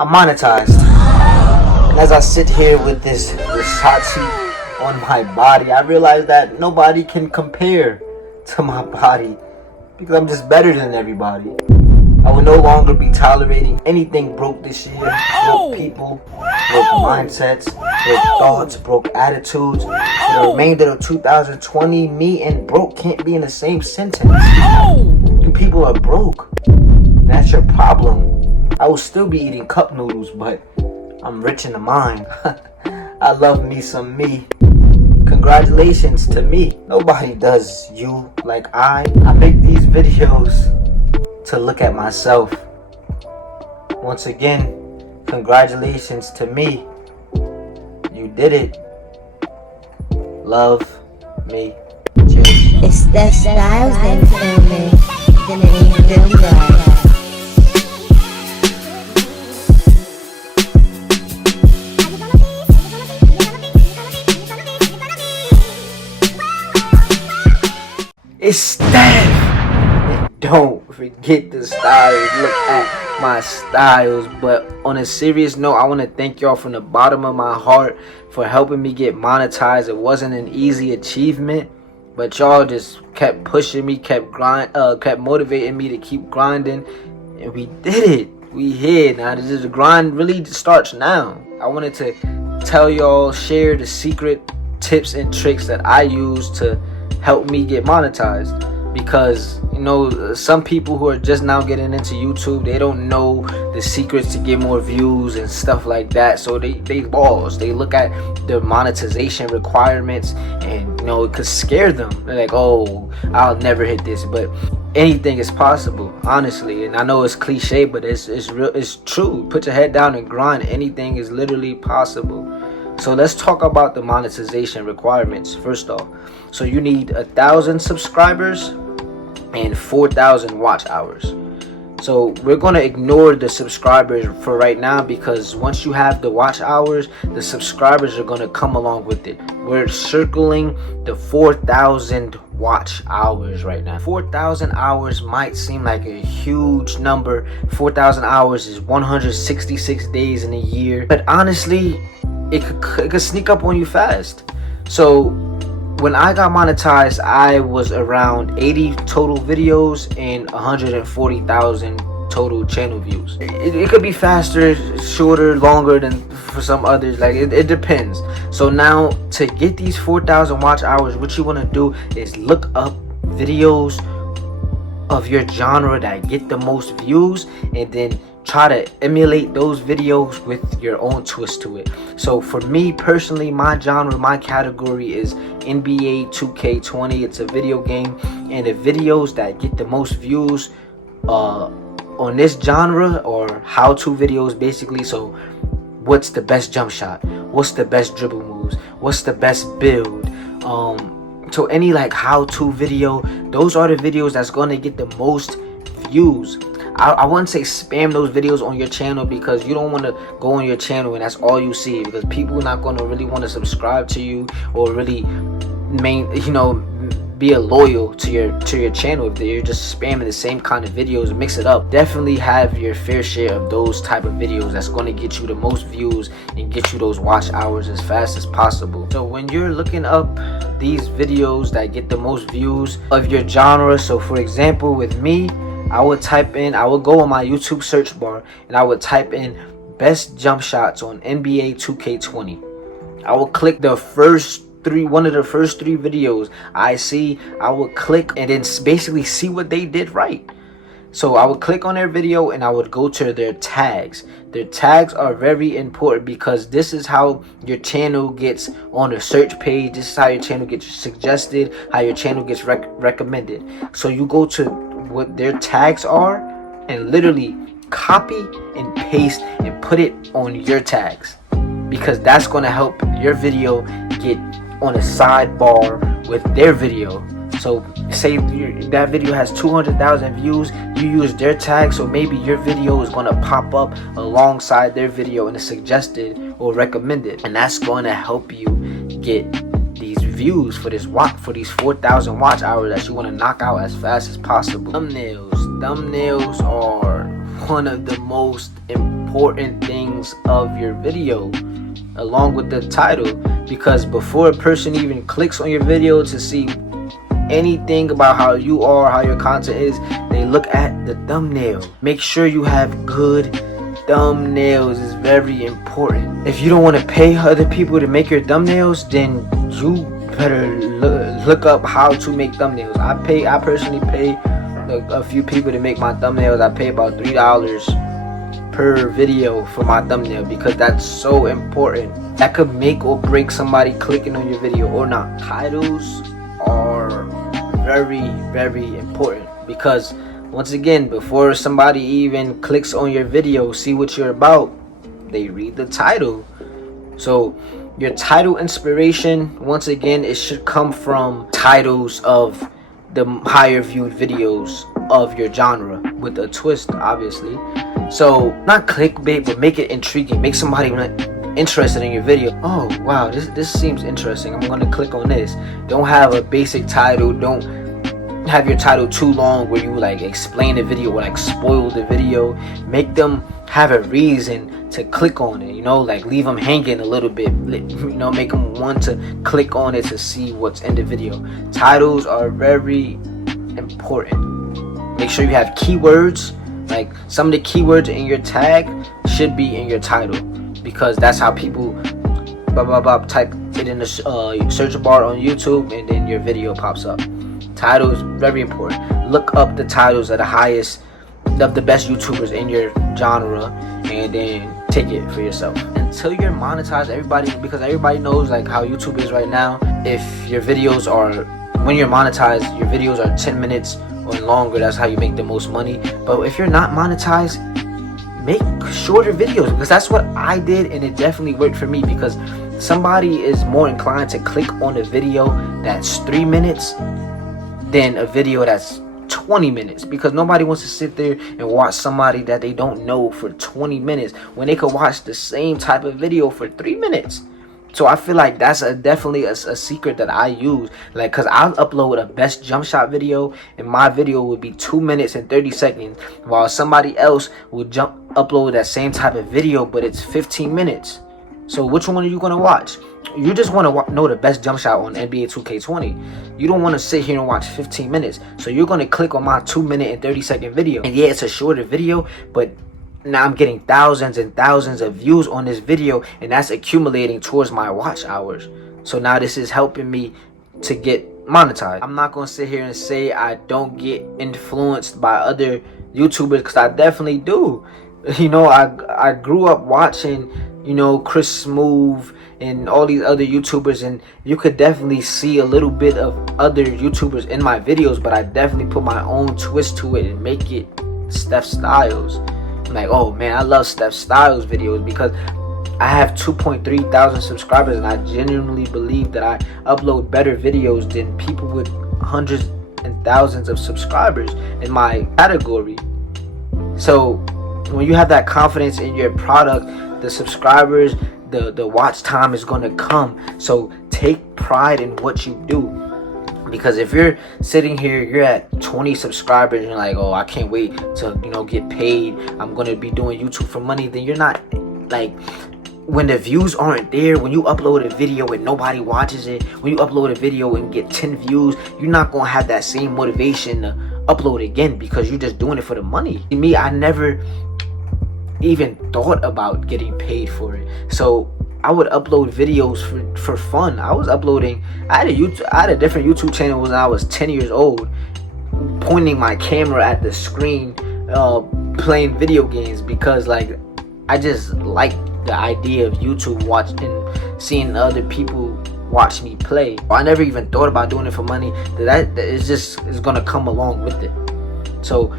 I'm monetized. And as I sit here with this Versace on my body, I realize that nobody can compare to my body because I'm just better than everybody. I will no longer be tolerating anything broke this year. Broke people, broke mindsets, broke thoughts, broke attitudes. For the remainder of 2020, me and broke can't be in the same sentence. You people are broke. That's your problem. I will still be eating cup noodles, but I'm rich in the mind. I love me some me. Congratulations to me. Nobody does you like I make these videos to look at myself. Once again, congratulations to me. You did it. Love me. Cheers. It's the styles and filming. Then it ain't filmed right. It's Steph. And don't forget the styles. Look at my styles. But on a serious note, I want to thank y'all from the bottom of my heart for helping me get monetized. It wasn't an easy achievement, but y'all just kept pushing me, kept motivating me to keep grinding, and we did it. We here now. The grind really starts now. I wanted to tell y'all, share the secret tips and tricks that I use to help me get monetized, because you know, some people who are just now getting into YouTube, they don't know the secrets to get more views and stuff like that, so they lost. They look at the monetization requirements and you know, it could scare them. They're like, oh, I'll never hit this. But anything is possible, honestly. And I know it's cliche, but it's real, it's true. Put your head down and grind. Anything is literally possible. So let's talk about the monetization requirements first off. So you need 1,000 subscribers and 4,000 watch hours. So we're gonna ignore the subscribers for right now, because once you have the watch hours, the subscribers are gonna come along with it. We're circling the 4,000 watch hours right now. 4,000 hours might seem like a huge number. 4,000 hours is 166 days in a year, but honestly, it could sneak up on you fast. So when I got monetized, I was around 80 total videos and 140,000 total channel views. It could be faster, shorter, longer than for some others. Like it depends. So now to get these 4,000 watch hours, what you want to do is look up videos of your genre that get the most views, and then try to emulate those videos with your own twist to it. So for me personally, my genre, my category is NBA 2K20. It's a video game, and the videos that get the most views on this genre, or how-to videos basically. So what's the best jump shot, what's the best dribble moves, what's the best build, so any like how-to video, those are the videos that's going to get the most views. I wouldn't say spam those videos on your channel, because you don't want to go on your channel and that's all you see, because people are not going to really want to subscribe to you or really be loyal to your channel if you're just spamming the same kind of videos. Mix it up. Definitely have your fair share of those type of videos that's going to get you the most views and get you those watch hours as fast as possible. So when you're looking up these videos that get the most views of your genre, so for example with me, I would go on my YouTube search bar and I would type in best jump shots on NBA 2K20. I will click one of the first three videos I see. I would click and then basically see what they did right. So I would click on their video and I would go to their tags. Their tags are very important, because this is how your channel gets on the search page. This is how your channel gets suggested, how your channel gets recommended. So you go to what their tags are and literally copy and paste and put it on your tags, because that's going to help your video get on a sidebar with their video. So say that video has 200,000 views, you use their tag, so maybe your video is going to pop up alongside their video in the suggested or recommended, and that's going to help you get these views for these 4,000 watch hours that you want to knock out as fast as possible. Thumbnails are one of the most important things of your video, along with the title, because before a person even clicks on your video to see anything about how you are, how your content is, they look at the thumbnail. Make sure you have good thumbnails. Is very important. If you don't want to pay other people to make your thumbnails, then you better look up how to make thumbnails. I personally pay a few people to make my thumbnails. I pay about $3 per video for my thumbnail, because that's so important. That could make or break somebody clicking on your video or not. Titles are very, very important, because once again, before somebody even clicks on your video, see what you're about, they read the title. So your title inspiration, once again, it should come from titles of the higher viewed videos of your genre, with a twist, obviously. So not clickbait, but make it intriguing. Make somebody interested in your video. Oh wow, this seems interesting, I'm gonna click on this. Don't have a basic title. Don't have your title too long where you like explain the video or like spoil the video. Make them have a reason to click on it, you know, like leave them hanging a little bit, you know, make them want to click on it to see what's in the video. Titles are very important. Make sure you have keywords. Like some of the keywords in your tag should be in your title, because that's how people type it in the search bar on YouTube, and then your video pops up. Titles very important. Look up the titles of the highest, of the best YouTubers in your genre, and then take it for yourself until you're monetized. Because everybody knows like how YouTube is right now. If your videos are, when you're monetized, your videos are 10 minutes or longer. That's how you make the most money. But if you're not monetized, make shorter videos, because that's what I did, and it definitely worked for me, because somebody is more inclined to click on a video that's 3 minutes than a video that's 20 minutes, because nobody wants to sit there and watch somebody that they don't know for 20 minutes when they could watch the same type of video for 3 minutes. So I feel like that's definitely a secret that I use, like, because I'll upload a best jump shot video and my video would be 2 minutes and 30 seconds, while somebody else would upload that same type of video but it's 15 minutes. So which one are you going to watch? You just want to know the best jump shot on NBA 2K20. You don't want to sit here and watch 15 minutes. So you're going to click on my 2 minute and 30 second video. And yeah, it's a shorter video, but now I'm getting thousands and thousands of views on this video, and that's accumulating towards my watch hours. So now this is helping me to get monetized. I'm not going to sit here and say I don't get influenced by other YouTubers, because I definitely do. You know, I grew up watching, you know, Chris Smooth and all these other YouTubers, and you could definitely see a little bit of other YouTubers in my videos, but I definitely put my own twist to it and make it Steph Styles. I'm like, oh man, I love Steph Styles videos because I have 2.3 thousand subscribers, and I genuinely believe that I upload better videos than people with hundreds and thousands of subscribers in my category. So when you have that confidence in your product, the subscribers, the watch time is going to come. So take pride in what you do, because if you're sitting here, you're at 20 subscribers, and you're like, oh, I can't wait to, you know, get paid, I'm going to be doing YouTube for money, then you're not, like, when the views aren't there, when you upload a video and nobody watches it, when you upload a video and get 10 views, you're not going to have that same motivation to upload again, because you're just doing it for the money. Me, I never even thought about getting paid for it. So I would upload videos for fun. I had a different YouTube channel when I was 10 years old, pointing my camera at the screen, playing video games, because like I just like the idea of YouTube, watching, seeing other people watch me play. I never even thought about doing it for money. That is gonna come along with it. So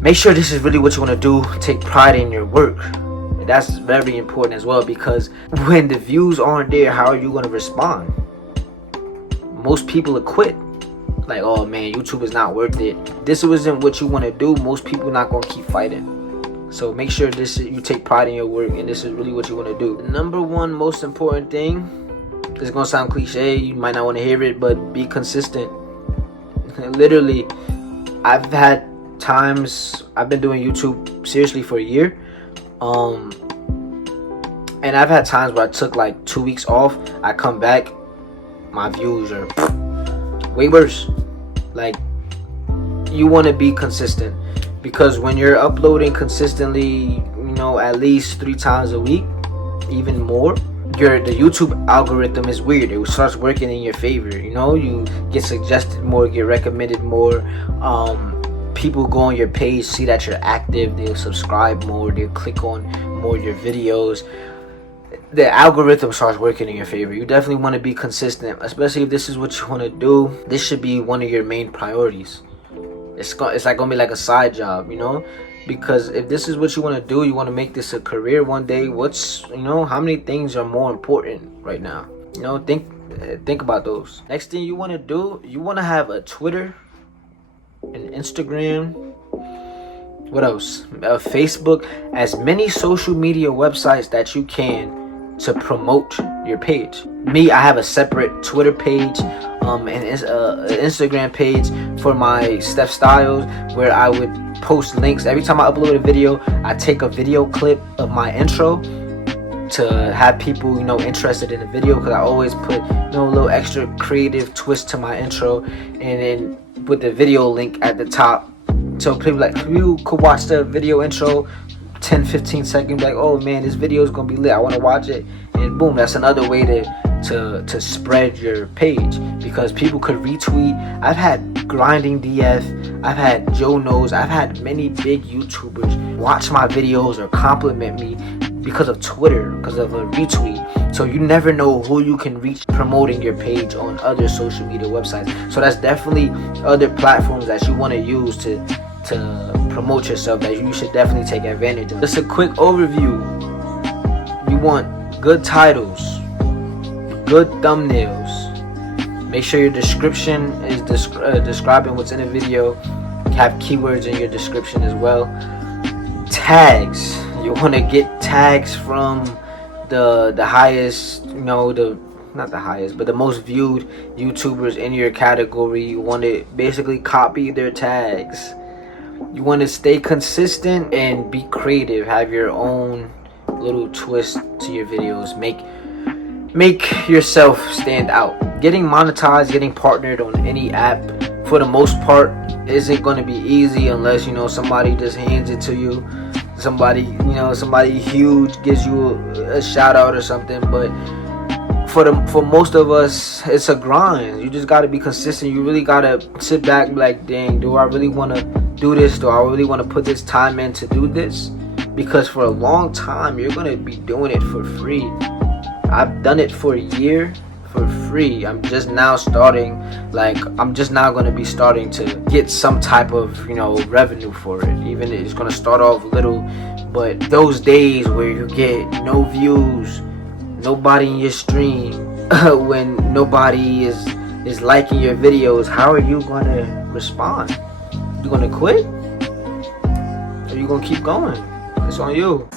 make sure this is really what you want to do. Take pride in your work. And that's very important as well, because when the views aren't there, how are you going to respond? Most people will quit. Like, oh man, YouTube is not worth it. This isn't what you want to do. Most people are not going to keep fighting. So make sure you take pride in your work, and this is really what you want to do. The number one most important thing, this is going to sound cliche, you might not want to hear it, but be consistent. Literally, I've had times I've been doing YouTube seriously for a year, and I've had times where I took like 2 weeks off. I come back, my views are way worse. Like, you want to be consistent, because when you're uploading consistently, you know, at least 3 times a week, even more, the YouTube algorithm is weird. It starts working in your favor. You know, you get suggested more, get recommended more. People go on your page, see that you're active, they'll subscribe more, they'll click on more of your videos. The algorithm starts working in your favor. You definitely want to be consistent, especially if this is what you want to do. This should be one of your main priorities. It's like gonna be like a side job, you know, because if this is what you want to do, you want to make this a career one day. How many things are more important right now? You know, think about those. Next thing you want to do, you want to have a Twitter, an Instagram, what else? Facebook, as many social media websites that you can to promote your page. Me, I have a separate Twitter page, and an Instagram page for my Steph Styles, where I would post links every time I upload a video. I take a video clip of my intro to have people, you know, interested in the video, because I always put, you know, a little extra creative twist to my intro, and then put the video link at the top, so people you could watch the video intro 10-15 seconds, like, oh man, this video is gonna be lit, I want to watch it, and boom, that's another way to spread your page, because people could retweet. I've had Grinding DF, I've had Joe Knows, I've had many big YouTubers watch my videos or compliment me because of Twitter, because of a retweet. So you never know who you can reach promoting your page on other social media websites. So that's definitely other platforms that you want to use to promote yourself, that you should definitely take advantage of. Just a quick overview. You want good titles, good thumbnails. Make sure your description is describing what's in the video. Have keywords in your description as well. Tags. You want to get tags from the highest, you know, not the highest, but the most viewed YouTubers in your category. You want to basically copy their tags. You want to stay consistent and be creative. Have your own little twist to your videos. Make yourself stand out. Getting monetized, getting partnered on any app, for the most part, isn't going to be easy unless, you know, somebody just hands it to you. Somebody huge gives you a shout out or something. But for most of us, it's a grind. You just got to be consistent. You really got to sit back and be like, dang, do I really want to do this? Do I really want to put this time in to do this? Because for a long time, you're going to be doing it for free. I've done it for a year for free. I'm just now starting, I'm just now going to be starting to get some type of, you know, revenue for it. Even it's going to start off little, but those days where you get no views, nobody in your stream, when nobody is liking your videos, how are you going to respond? You going to quit? Or you going to keep going? It's on you.